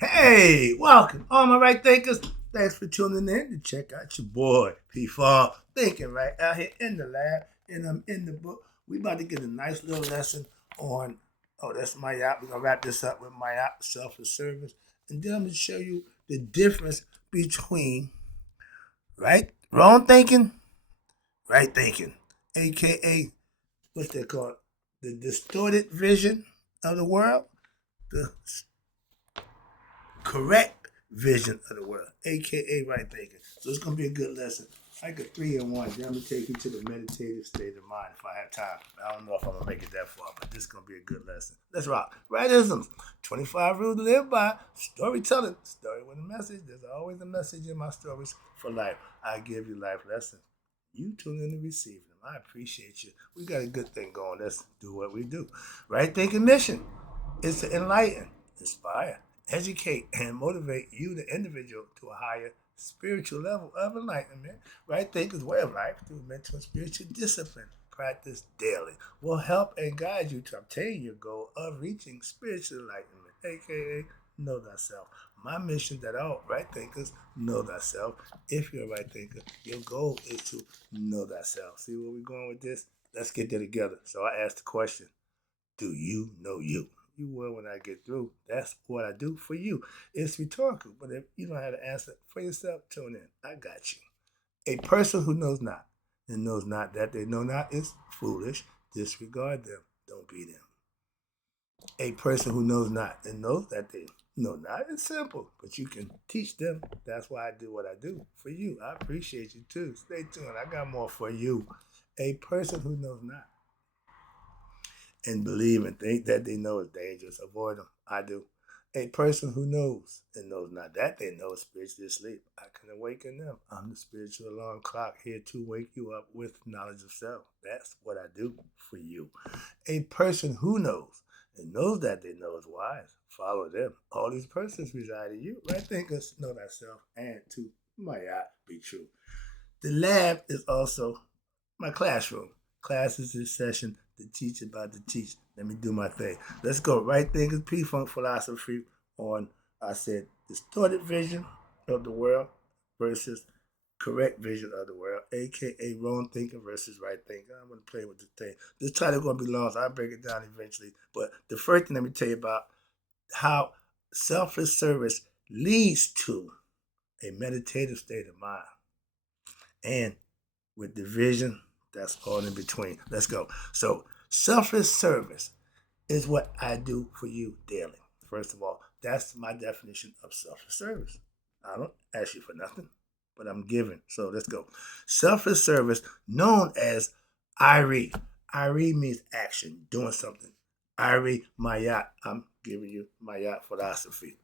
Hey, welcome, all my right thinkers. Thanks for tuning in to check out your boy P4 Thinking Right out here in the lab, and I'm in the book. We about to get a nice little lesson on. Oh, that's my yacht. We're gonna wrap this up with my yacht selfless service, and then I'm gonna show you the difference between wrong thinking, right thinking, aka what's that called? The distorted vision of the world, the correct vision of the world, aka right thinking. So it's gonna be a good lesson. Like a 3-in-1. Then I'm gonna take you to the meditative state of mind if I have time. I don't know if I'm gonna make it that far, but this is gonna be a good lesson. Let's rock. Rightisms. 25 rules to live by. Storytelling. Story with a message. There's always a message in my stories for life. I give you life lessons. You tune in to receive them. I appreciate you. We got a good thing going. Let's do what we do. Right thinking mission is to enlighten, inspire, educate, and motivate you, the individual, to a higher spiritual level of enlightenment. Right thinkers way of life through mental and spiritual discipline. Practice daily will help and guide you to obtain your goal of reaching spiritual enlightenment, aka know thyself. My mission that all right thinkers know thyself. If you're a right thinker, your goal is to know thyself. See where we're going with this? Let's get there together. So I asked the question, do you know you? You will when I get through. That's what I do for you. It's rhetorical, but if you don't have to answer for yourself, tune in. I got you. A person who knows not and knows not that they know not is foolish. Disregard them. Don't be them. A person who knows not and knows that they know not is simple, but you can teach them. That's why I do what I do for you. I appreciate you too. Stay tuned. I got more for you. A person who knows not and believe and think that they know is dangerous. Avoid them. I do. A person who knows and knows not that they know is spiritually asleep. I can awaken them. I'm the spiritual alarm clock here to wake you up with knowledge of self. That's what I do for you. A person who knows and knows that they know is wise. Follow them. All these persons reside in you. Right thinkers know thyself and to my eye be true. The lab is also my classroom. Class is this session. The teacher about to teach. Let me do my thing. Let's go. Right thinkers, P-Funk philosophy on, I said, distorted vision of the world versus correct vision of the world, aka wrong thinking versus right thinking. I'm going to play with the thing. This title going to be long, so I'll break it down eventually. But the first thing, let me tell you about how selfless service leads to a meditative state of mind. And with the vision, that's all in between. Let's go. So, selfless service is what I do for you daily. First of all, that's my definition of selfless service. I don't ask you for nothing, but I'm giving. So let's go. Selfless service, known as IRE. IRE means action, doing something. IRE, Mayat. I'm giving you Mayat philosophy.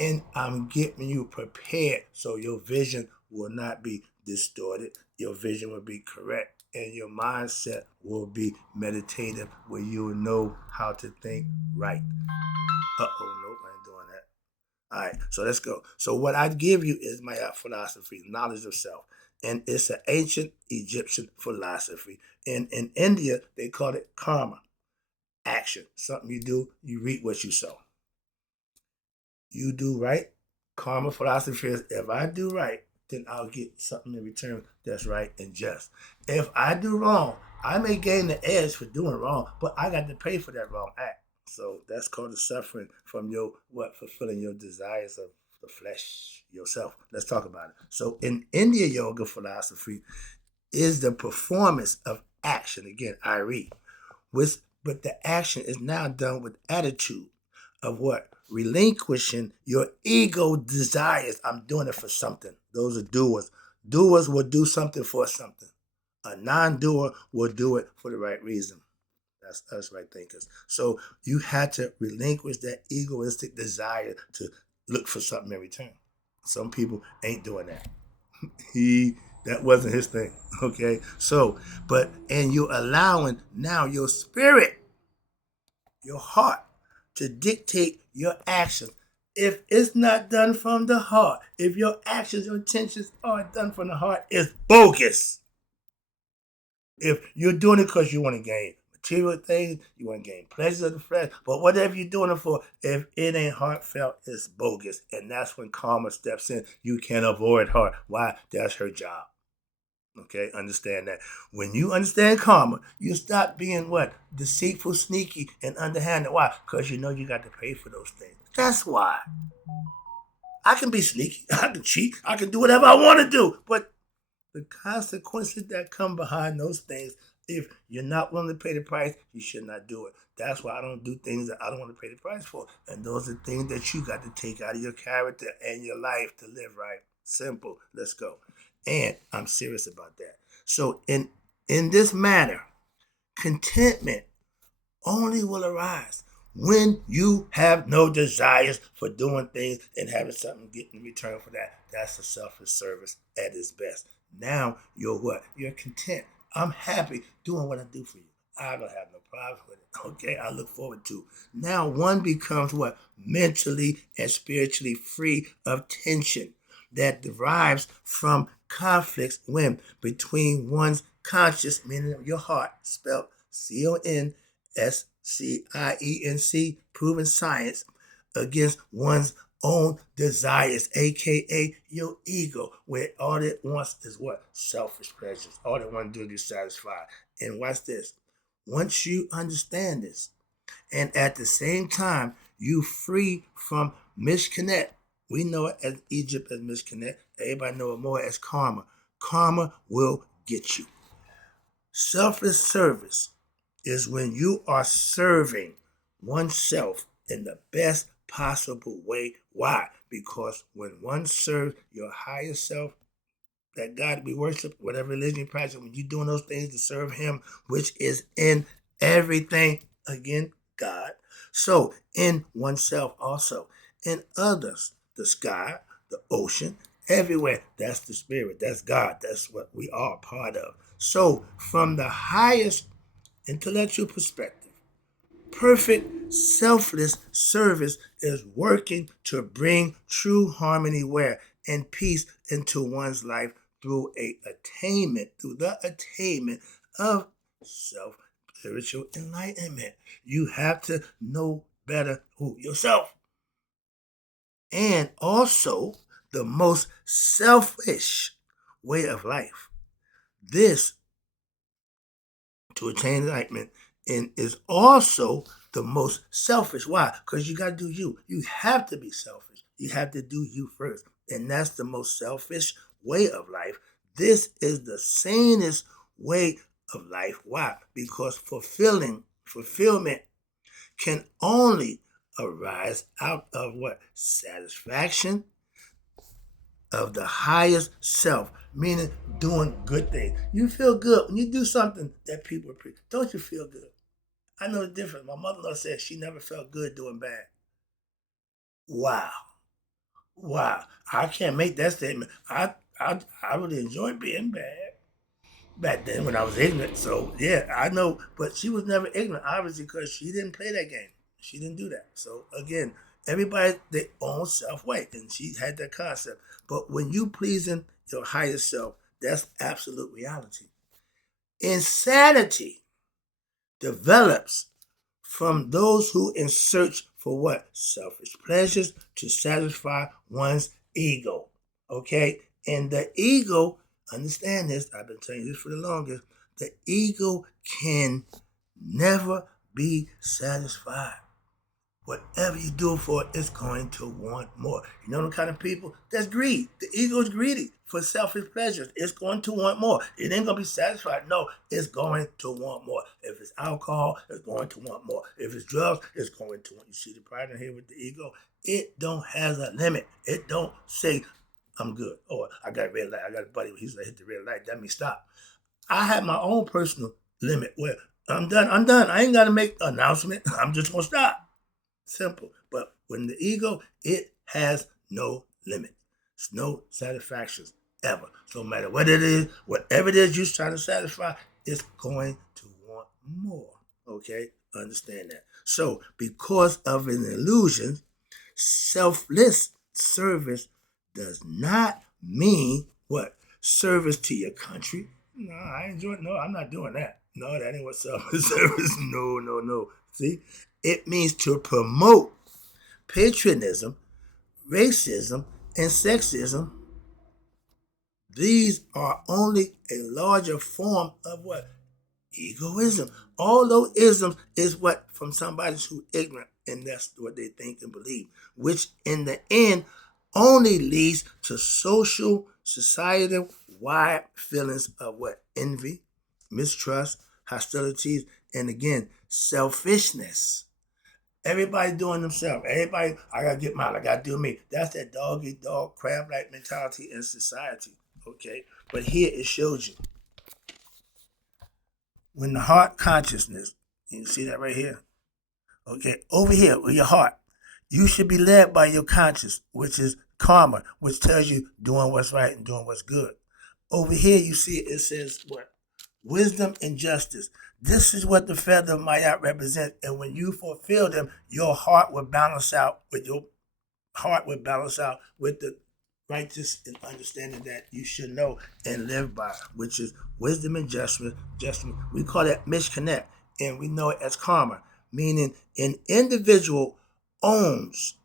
And I'm getting you prepared so your vision will not be distorted. Your vision will be correct, and your mindset will be meditative, where you will know how to think right. Nope, I ain't doing that. All right, so let's go. So what I give you is my philosophy, knowledge of self, and it's an ancient Egyptian philosophy. And in India, they call it karma, action. Something you do, you reap what you sow. You do right. Karma philosophy is if I do right, then I'll get something in return that's right and just. If I do wrong, I may gain the edge for doing wrong, but I got to pay for that wrong act. So that's called the suffering from your fulfilling your desires of the flesh, yourself. Let's talk about it. So in India yoga philosophy is the performance of action. Again, I read. But the action is now done with attitude of what? Relinquishing your ego desires. I'm doing it for something. Those are doers. Doers will do something for something. A non-doer will do it for the right reason. That's us right thinkers. So you had to relinquish that egoistic desire to look for something in return. Some people ain't doing that. That wasn't his thing. Okay. So, and you're allowing now your spirit, your heart, to dictate your actions. If it's not done from the heart, if your actions, your intentions aren't done from the heart, it's bogus. If you're doing it because you want to gain material things. You want to gain pleasure of the flesh. But whatever you're doing it for, if it ain't heartfelt, it's bogus. And that's when karma steps in. You can't avoid her. Why? That's her job. Okay, understand that. When you understand karma, you stop being what? Deceitful, sneaky, and underhanded. Why? Because you know you got to pay for those things. That's why. I can be sneaky. I can cheat. I can do whatever I want to do. But the consequences that come behind those things, if you're not willing to pay the price, you should not do it. That's why I don't do things that I don't want to pay the price for. And those are things that you got to take out of your character and your life to live right. Simple. Let's go. And I'm serious about that. So in this matter, contentment only will arise when you have no desires for doing things and having something get in return for that. That's a selfish service at its best. Now you're what? You're content. I'm happy doing what I do for you. I don't have no problem with it. Okay, I look forward to. Now one becomes what? Mentally and spiritually free of tension that derives from conflicts when between one's conscious, meaning your heart, spelled CONSCIENC, proven science, against one's own desires, aka your ego, where all it wants is what? Selfish pleasures. All it wants to do is be satisfied. And watch this. Once you understand this, and at the same time, you free from misconnect. We know it as Egypt as misconnect. Everybody know it more as karma. Karma will get you. Selfless service is when you are serving oneself in the best possible way. Why? Because when one serves your higher self, that God we worship, whatever religion you practice, when you're doing those things to serve Him, which is in everything, again, God. So in oneself also, in others, the sky, the ocean, everywhere, that's the spirit, that's God, that's what we are part of. So from the highest intellectual perspective, perfect selfless service is working to bring true harmony where and peace into one's life through the attainment of spiritual enlightenment. You have to know better who yourself. And also the most selfish way of life. This to attain enlightenment and is also the most selfish. Why? Because you got to do you. You have to be selfish. You have to do you first. And that's the most selfish way of life. This is the sanest way of life. Why? Because fulfillment can only arise out of what? Satisfaction of the highest self, meaning doing good things. You feel good when you do something that people appreciate. Don't you feel good? I know the difference. My mother-in-law said she never felt good doing bad. Wow. Wow. I can't make that statement. I really enjoyed being bad back then when I was ignorant. So yeah, I know. But she was never ignorant, obviously, because she didn't play that game. She didn't do that. So again, everybody their own self way, and she had that concept. But when you pleasing your higher self, that's absolute reality. Insanity develops from those who in search for what? Selfish pleasures to satisfy one's ego. Okay? And the ego, understand this, I've been telling you this for the longest, the ego can never be satisfied. Whatever you do for it, it's going to want more. You know the kind of people? That's greed. The ego is greedy for selfish pleasures. It's going to want more. It ain't going to be satisfied. No, it's going to want more. If it's alcohol, it's going to want more. If it's drugs, it's going to want. You see the pride in here with the ego? It don't have a limit. It don't say, I'm good. Or I got a red light. I got a buddy. He's like, hit the red light. That means stop. I have my own personal limit where I'm done. I'm done. I ain't got to make an announcement. I'm just going to stop. Simple. But when the ego, it has no limit. It's no satisfactions ever. So no matter what it is, whatever it is you're trying to satisfy, it's going to want more. Okay? Understand that. So because of an illusion, selfless service does not mean what? Service to your country. No, I enjoy it. No, I'm not doing that. No, that ain't what self-service. No, no, no. See, it means to promote patriotism, racism, and sexism. These are only a larger form of what? Egoism. All those isms is what from somebody who's ignorant, and that's what they think and believe, which in the end only leads to social, societal wide feelings of what? Envy, mistrust, hostilities, and again, selfishness. Everybody doing themselves. Everybody, I gotta get mine. I gotta do me. That's that dog eat dog, crab like mentality in society. Okay, but here it shows you when the heart consciousness. You see that right here. Okay, over here with your heart, you should be led by your conscience, which is karma, which tells you doing what's right and doing what's good. Over here, you see it says what? Wisdom and justice. This is what the feather of Mayat represents. And when you fulfill them, your heart will balance out with the righteous and understanding that you should know and live by, which is wisdom and justice. We call that mishconnect, and we know it as karma, meaning an individual owns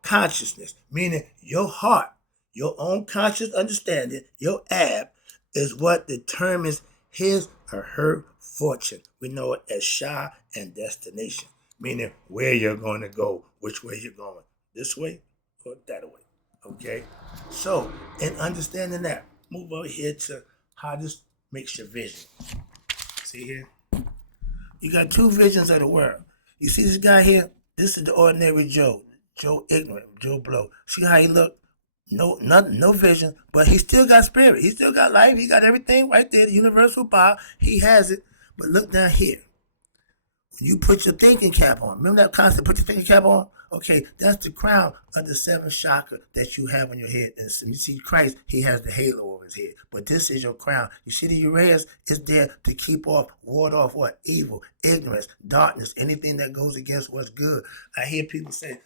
consciousness, meaning your heart, your own conscious understanding, your ab, is what determines his or her fortune. We know it as Shah and destination, meaning where you're going to go, which way you're going, this way or that way. Okay? So, in understanding that, move over here to how this makes your vision. See here? You got two visions of the world. You see this guy here? This is the ordinary Joe. Joe ignorant, Joe blow. See how he look? No vision, but he still got spirit. He still got life. He got everything right there. The universal power. He has it. But look down here. When you put your thinking cap on, remember that concept? Put your thinking cap on. Okay, that's the crown of the seventh chakra that you have on your head. And so you see Christ, he has the halo over his head. But this is your crown. You see the Uraeus is there to keep off, ward off what? Evil, ignorance, darkness, anything that goes against what's good. I hear people say,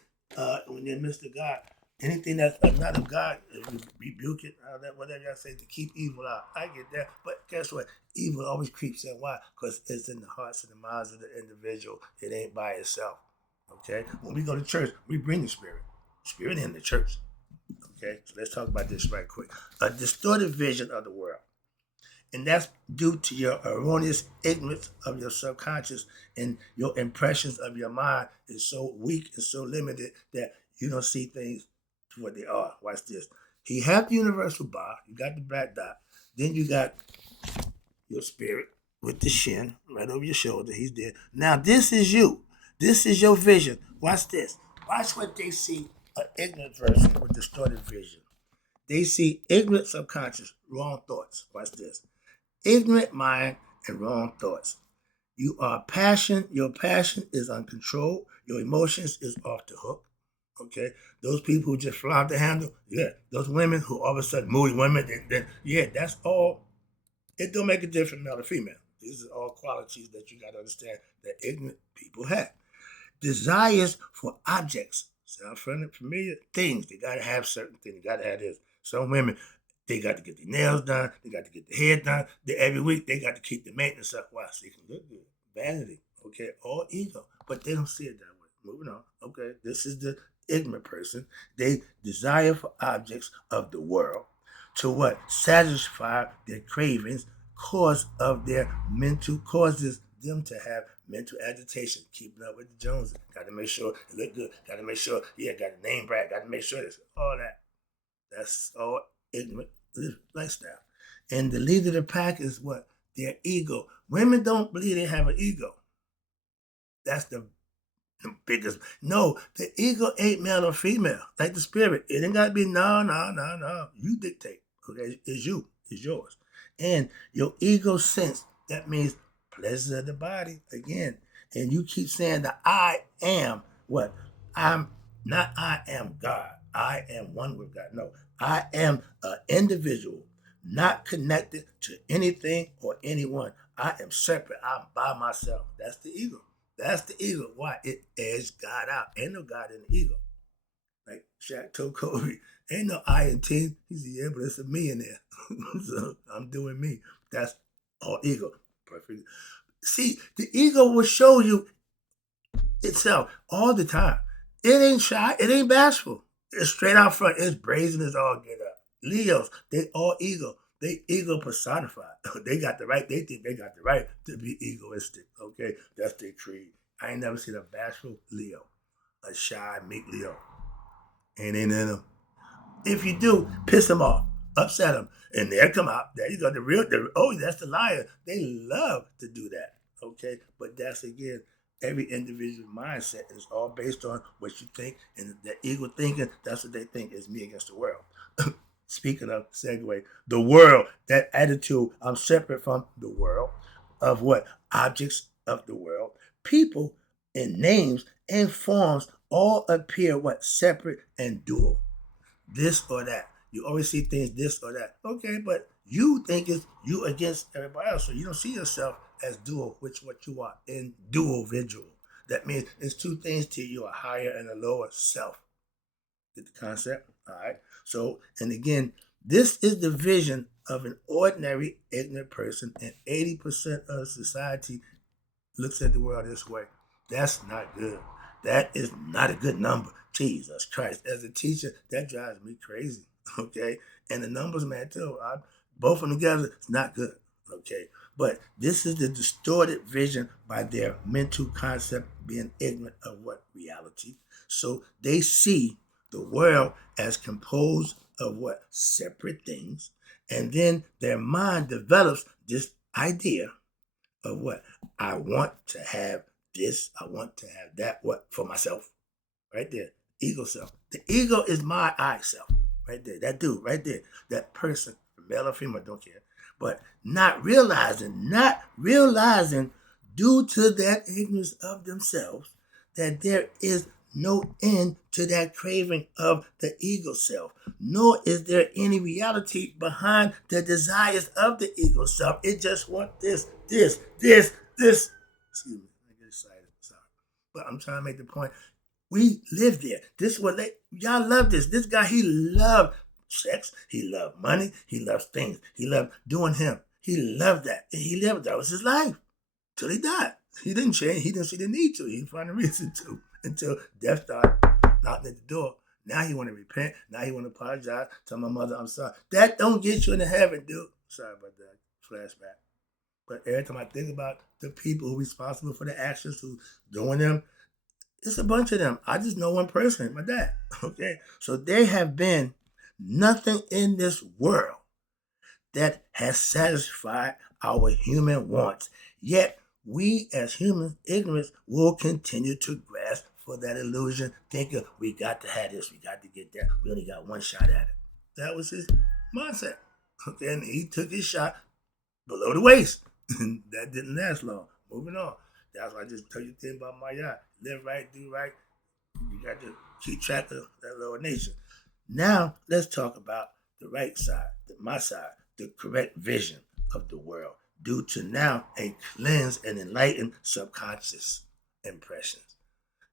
when they're Mr. God, anything that's not of God, rebuke it, whatever y'all say, to keep evil out. I get that. But guess what? Evil always creeps in. Why? Because it's in the hearts and the minds of the individual. It ain't by itself. Okay? When we go to church, we bring the spirit. Spirit in the church. Okay? So let's talk about this right quick. A distorted vision of the world. And that's due to your erroneous ignorance of your subconscious, and your impressions of your mind is so weak and so limited that you don't see things for what they are. Watch this. He have the universal bar. You got the black dot. Then you got your spirit with the shin right over your shoulder. He's there. Now this is you. This is your vision. Watch this. Watch what they see. An ignorant person with distorted vision. They see ignorant subconscious, wrong thoughts. Watch this. Ignorant mind and wrong thoughts. You are passion. Your passion is uncontrolled. Your emotions is off the hook. Okay, those people who just fly off the handle. Yeah, those women who all of a sudden moody women. Yeah, that's all. It don't make a difference male or female. These are all qualities that you got to understand that ignorant people have. Desires for objects. Sound familiar? Things. They got to have certain things. They got to have this. Some women, they got to get their nails done. They got to get their hair done. Every week, they got to keep the maintenance up. Why? So they can look good. Vanity. Okay, all ego. But they don't see it that way. Moving on. Okay, this is the ignorant person. They desire for objects of the world to what? Satisfy their cravings, causes them to have mental agitation, keeping up with the Joneses. Got to make sure it look good. Got to make sure, got the name brand. Got to make sure this, all that. That's all ignorant lifestyle. And the leader of the pack is what? Their ego. Women don't believe they have an ego. That's the biggest. No, the ego ain't male or female. Like the spirit. It ain't got to be no. You dictate. Okay, it's you. It's yours. And your ego sense, that means pleasure of the body again. And you keep saying that I am what? I'm not I am God. I am one with God. No, I am an individual, not connected to anything or anyone. I am separate. I'm by myself. That's the ego. That's the ego. Why? It edged God out. Ain't no God in the ego. Like Shaq told Kobe, ain't no I in team. He said, yeah, but it's a me in there. So I'm doing me. That's all ego. Perfect. See, the ego will show you itself all the time. It ain't shy. It ain't bashful. It's straight out front. It's brazen as all get up. Leos, they all ego. They ego personified. They got the right. They think they got the right to be egoistic. Okay, that's their creed. I ain't never seen a bashful Leo, a shy, meek Leo. Ain't in them. If you do, piss them off, upset them, and they'll come out. There you go. That's the liar. They love to do that. Okay, but that's again, every individual mindset is all based on what you think, and that ego thinking. That's what they think is me against the world. Speaking of segue, the world, that attitude, I'm separate from the world, of what? Objects of the world, people and names and forms all appear what? Separate and dual. This or that. You always see things this or that. Okay, but you think it's you against everybody else. So you don't see yourself as dual, which what you are, in dual visual. That means it's two things to you, a higher and a lower self. Get the concept? All right. So, and again, this is the vision of an ordinary ignorant person, and 80% of society looks at the world this way. That's not good. That is not a good number. Jesus Christ. As a teacher, that drives me crazy. Okay? And the numbers, man, too. Both of them together, it's not good. Okay? But this is the distorted vision by their mental concept being ignorant of what reality. So they see the world as composed of what? Separate things. And then their mind develops this idea of what? I want to have this. I want to have that. What? For myself. Right there. Ego self. The ego is my I self. Right there. That dude right there. That person, male or female, don't care. But not realizing due to that ignorance of themselves, that there is no end to that craving of the ego self, nor is there any reality behind the desires of the ego self. It just wants this. Excuse me, I get excited. Sorry. But I'm trying to make the point. We live there. This is what y'all love this. This guy, he loved sex. He loved money. He loves things. He loved doing him. He loved that. And he lived. That was his life. Till he died. He didn't change. He didn't see the need to. He didn't find a reason to. Until death started knocking at the door. Now he want to repent. Now he want to apologize. Tell my mother, I'm sorry. That don't get you into heaven, dude. Sorry about that. Flashback. But every time I think about the people who are responsible for the actions, who doing them, it's a bunch of them. I just know one person, my dad. Okay? So there have been nothing in this world that has satisfied our human wants. Yet, we as humans, ignorance, will continue to grasp for that illusion, thinking we got to have this, we got to get that. We only got one shot at it. That was his mindset. Okay, and he took his shot below the waist. That didn't last long. Moving on. That's why I just tell you the thing about my yacht. Live right, do right. You got to keep track of that lower nature. Now, let's talk about the right side, my side, the correct vision of the world, due to now a cleansed and enlightened subconscious impressions.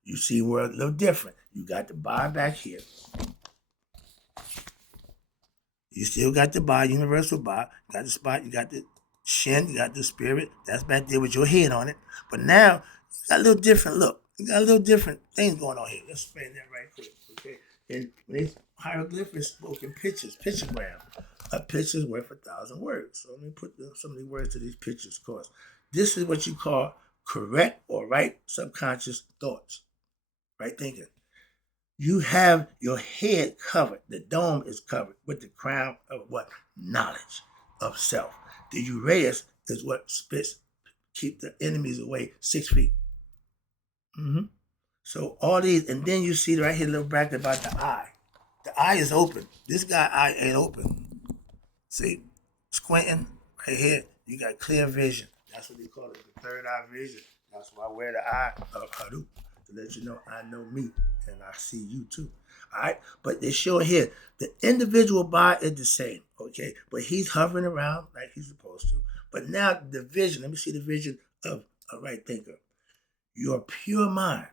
You see world a little different. You got the bar back here. You still got the bar, universal bar. You got the spot, you got the shin, you got the spirit. That's back there with your head on it. But now, you got a little different look. You got a little different things going on here. Let's explain that right quick, okay? And these hieroglyphics spoken pictures, pictogram. A picture's worth 1,000 words. So let me put some of the words to these pictures, of course. This is what you call correct or right subconscious thoughts, right thinking. You have your head covered. The dome is covered with the crown of what? Knowledge of self. The Uraeus is what spits, keep the enemies away 6 feet. Mm-hmm. So all these, and then you see right here, a little bracket about the eye. The eye is open. This guy eye ain't open. See, squinting right here, you got clear vision. That's what they call it, the third eye vision. That's why I wear the eye of Haru, to let you know I know me and I see you too. All right, but they show here the individual body is the same, okay, but he's hovering around like he's supposed to. But now the vision, let me see the vision of a right thinker. Your pure mind,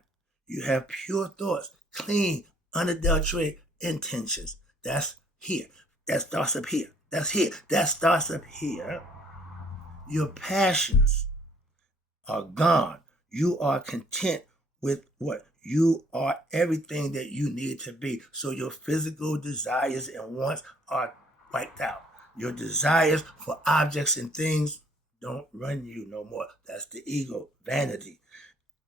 you have pure thoughts, clean, unadulterated intentions. That's here. That starts up here. That's here. That starts up here. Your passions are gone. You are content with what? You are everything that you need to be. So your physical desires and wants are wiped out. Your desires for objects and things don't run you no more. That's the ego. Vanity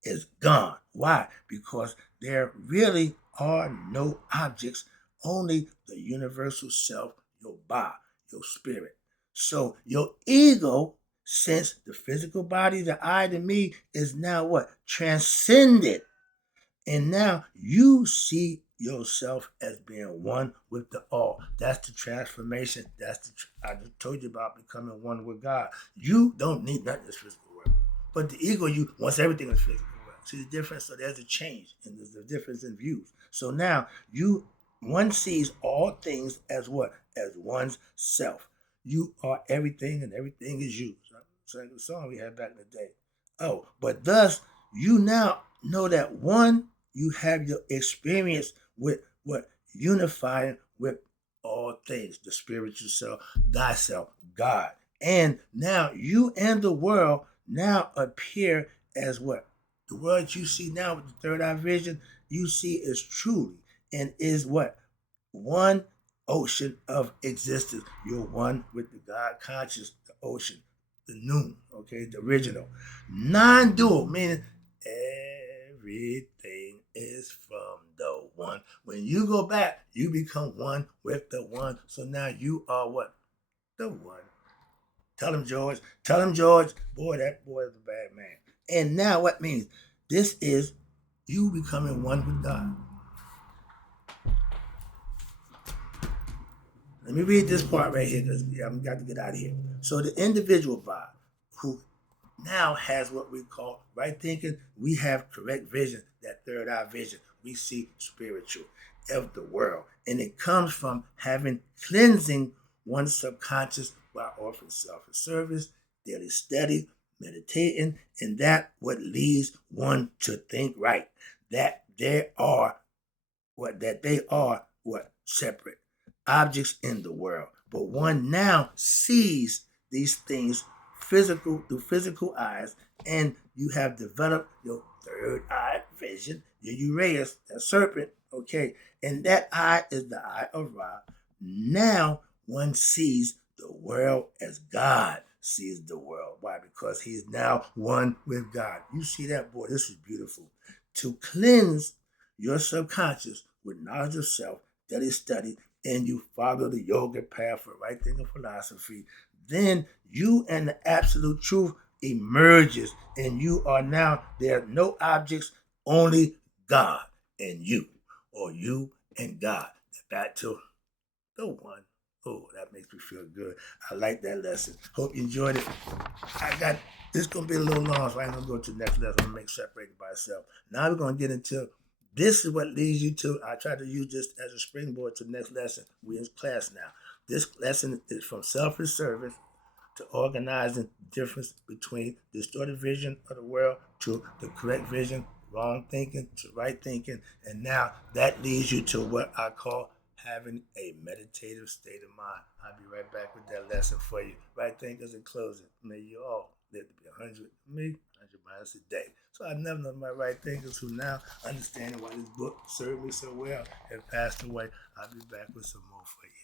is gone. Why? Because there really are no objects, only the universal self, your Ba, your spirit. So your ego, since the physical body, the I, the me, is now what? Transcended. And now you see yourself as being one with the all. That's the transformation. I just told you about becoming one with God. You don't need nothing in this physical world. But the ego, you wants everything in the physical world. See the difference? So there's a change and there's a difference in views. So now one sees all things as what? As one's self. You are everything and everything is you. So like the song we had back in the day. Oh, but thus you now know that one, you have your experience with what? Unifying with all things, the spiritual self, thyself, God. And now you and the world now appear as what? The world you see now with the third eye vision, you see is truly and is what? One ocean of existence. You're one with the God conscious, the ocean, the noon, okay, the original. Non-dual, meaning everything is from the one. When you go back, you become one with the one. So now you are what? The one. Tell him, George. Tell him, George. Boy, that boy is a bad man. And now what means? This is you becoming one with God. Let me read this part right here because I've got to get out of here. So the individual vibe who now has what we call right thinking, we have correct vision, that third eye vision. We see spiritual of the world. And it comes from having cleansing one's subconscious by offering self-service, daily study, meditating, and that what leads one to think right. That they are what? Separate objects in the world. But one now sees these things through physical eyes, and you have developed your third eye vision, your Uraeus, that serpent, okay, and that eye is the eye of Ra. Now one sees the world as God sees the world. Why? Because he's now one with God. You see that, boy, this is beautiful. To cleanse your subconscious with knowledge of self, daily study, and you follow the yoga path for right thinking philosophy, then you and the absolute truth emerges, and you are now, there are no objects, only God and you, or you and God. Back to the one. Oh, that makes me feel good. I like that lesson. Hope you enjoyed it. This gonna be a little long, so I ain't gonna go to the next lesson. I'm gonna make separated by itself. Now we're gonna get into this is what leads you to. I try to use this as a springboard to the next lesson. We're in class now. This lesson is from selfish service to organizing the difference between distorted vision of the world to the correct vision, wrong thinking to right thinking, and now that leads you to what I call having a meditative state of mind. I'll be right back with that lesson for you. Right thinkers in closing. May you all live to be 100, me, 100 miles a day. So I never know my right thinkers who now understanding why this book served me so well have passed away. I'll be back with some more for you.